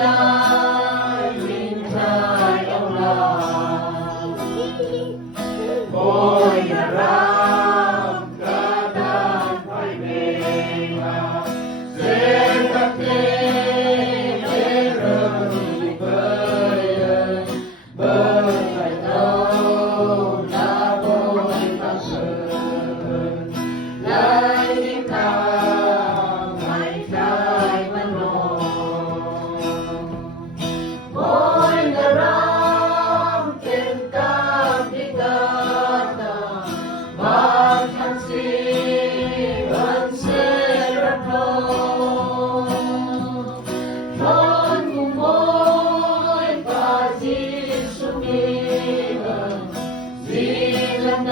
lại mình trai ông là ôi nhà ram cả ta phải về là sẽ các thế để rơi bơi phải đâu là bôi ta sơn lại những nào ngày trai vẫn nổi ôi nhà ram trên các đi kata ban thân si vẫn sẽ rất lâu con cùng môi và Giêsu đi lần